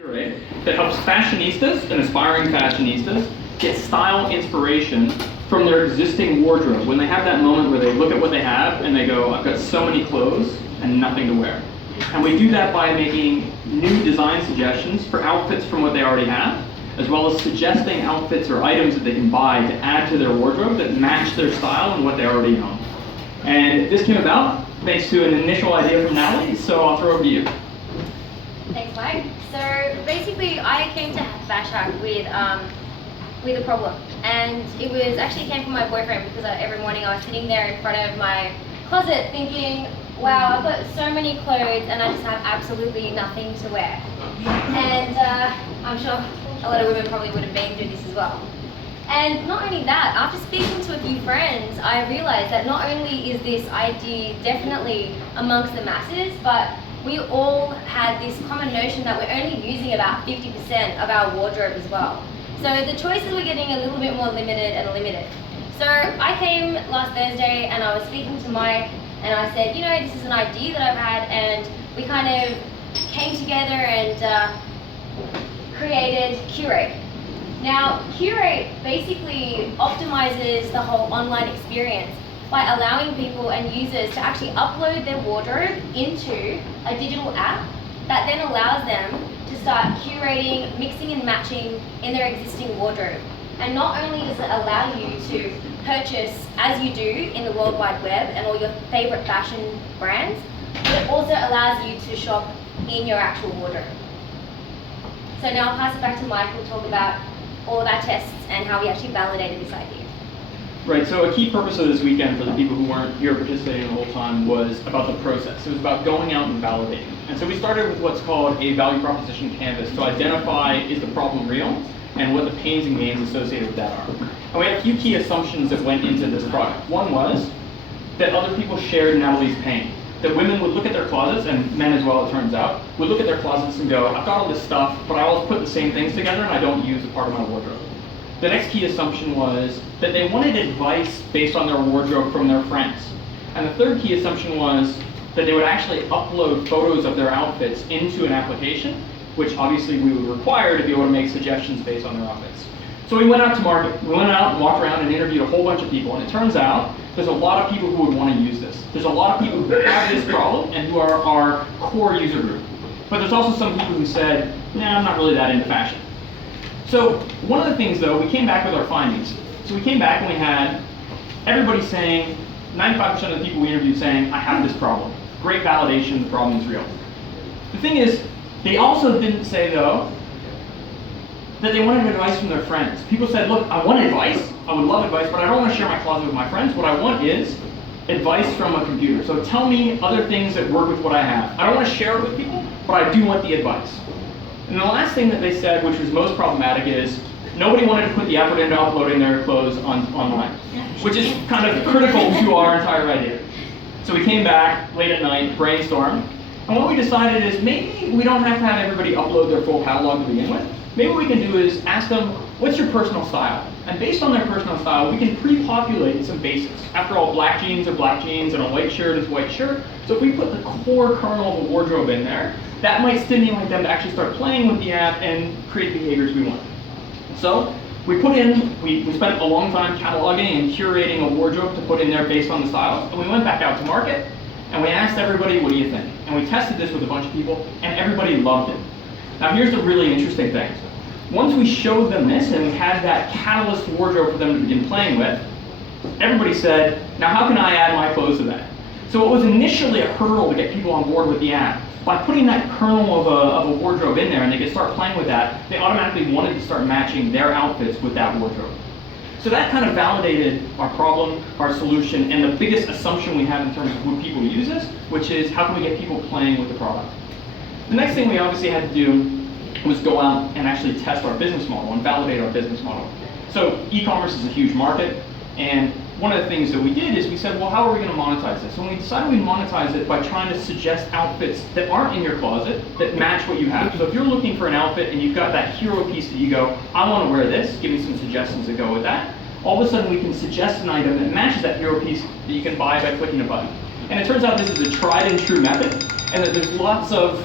Cur8 that helps fashionistas and aspiring fashionistas get style inspiration from their existing wardrobe. When they have that moment where they look at what they have and they go, I've got so many clothes and nothing to wear. And we do that by making new design suggestions for outfits from what they already have, as well as suggesting outfits or items that they can buy to add to their wardrobe that match their style and what they already own. And this came about thanks to an initial idea from Natalie, so I'll throw it over to you. Thanks, Mike. So basically, I came to Backtrack with a problem, and it was actually came from my boyfriend because every morning I was sitting there in front of my closet thinking, wow, I've got so many clothes and I just have absolutely nothing to wear. And I'm sure a lot of women probably would have been through this as well. And not only that, after speaking to a few friends, I realized that not only is this idea definitely amongst the masses, but we all had this common notion that we're only using about 50% of our wardrobe as well. So the choices were getting a little bit more limited and limited. So I came last Thursday and I was speaking to Mike and I said, you know, this is an idea that I've had, and we kind of came together and created Cur8. Now, Cur8 basically optimizes the whole online experience by allowing people and users to actually upload their wardrobe into a digital app that then allows them to start curating, mixing and matching in their existing wardrobe. And not only does it allow you to purchase as you do in the World Wide Web and all your favorite fashion brands, but it also allows you to shop in your actual wardrobe. So now I'll pass it back to Mike, who'll talk about all of our tests and how we actually validated this idea. Right, so a key purpose of this weekend for the people who weren't here participating the whole time was about the process. It was about going out and validating. And so we started with what's called a value proposition canvas to identify, is the problem real, and what the pains and gains associated with that are. And we had a few key assumptions that went into this product. One was that other people shared Natalie's pain. That women would look at their closets, and men as well it turns out, would look at their closets and go, I've got all this stuff, but I always put the same things together and I don't use a part of my wardrobe. The next key assumption was that they wanted advice based on their wardrobe from their friends. And the third key assumption was that they would actually upload photos of their outfits into an application, which obviously we would require to be able to make suggestions based on their outfits. So we went out to market. We went out and walked around and interviewed a whole bunch of people, and it turns out there's a lot of people who would want to use this. There's a lot of people who have this problem and who are our core user group. But there's also some people who said, nah, I'm not really that into fashion. So one of the things though, we came back with our findings. So we came back and we had everybody saying, 95% of the people we interviewed saying, I have this problem. Great validation, the problem is real. The thing is, they also didn't say though, that they wanted advice from their friends. People said, look, I want advice, I would love advice, but I don't want to share my closet with my friends. What I want is advice from a computer. So tell me other things that work with what I have. I don't want to share it with people, but I do want the advice. And the last thing that they said, which was most problematic, is nobody wanted to put the effort into uploading their clothes online, which is kind of critical to our entire idea. So we came back late at night, brainstormed, and what we decided is maybe we don't have to have everybody upload their full catalog to begin with. Maybe what we can do is ask them, what's your personal style? And based on their personal style, we can pre-populate some basics. After all, black jeans are black jeans and a white shirt is white shirt. So if we put the core kernel of a wardrobe in there, that might stimulate them to actually start playing with the app and create behaviors we want. So we spent a long time cataloging and curating a wardrobe to put in there based on the styles. And we went back out to market and we asked everybody, what do you think? And we tested this with a bunch of people and everybody loved it. Now here's the really interesting thing. Once we showed them this and we had that catalyst wardrobe for them to begin playing with, everybody said, now how can I add my clothes to that? So it was initially a hurdle to get people on board with the app. By putting that kernel of a wardrobe in there and they could start playing with that, they automatically wanted to start matching their outfits with that wardrobe. So that kind of validated our problem, our solution, and the biggest assumption we have in terms of would people use this, which is how can we get people playing with the product. The next thing we obviously had to do was go out and actually test our business model and validate our business model. So e-commerce is a huge market, and one of the things that we did is we said, well, how are we going to monetize this? And we decided we monetize it by trying to suggest outfits that aren't in your closet that match what you have. So if you're looking for an outfit and you've got that hero piece that you go, I want to wear this, give me some suggestions that go with that, all of a sudden we can suggest an item that matches that hero piece that you can buy by clicking a button. And it turns out this is a tried and true method, and that there's lots of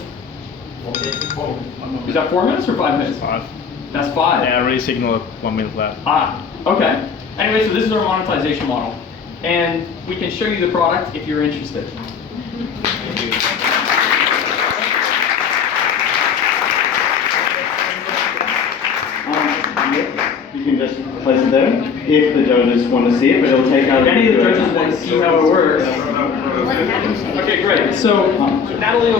Is that 4 minutes or 5 minutes? 5. That's 5. Yeah, I already signaled 1 minute left. Ah, okay. Anyway, so this is our monetization model. And we can show you the product if you're interested. Thank you. You can just place it there if the judges want to see it, but it'll take out. If any of the judges want to see how it works. What happened? Okay, great. So Natalie will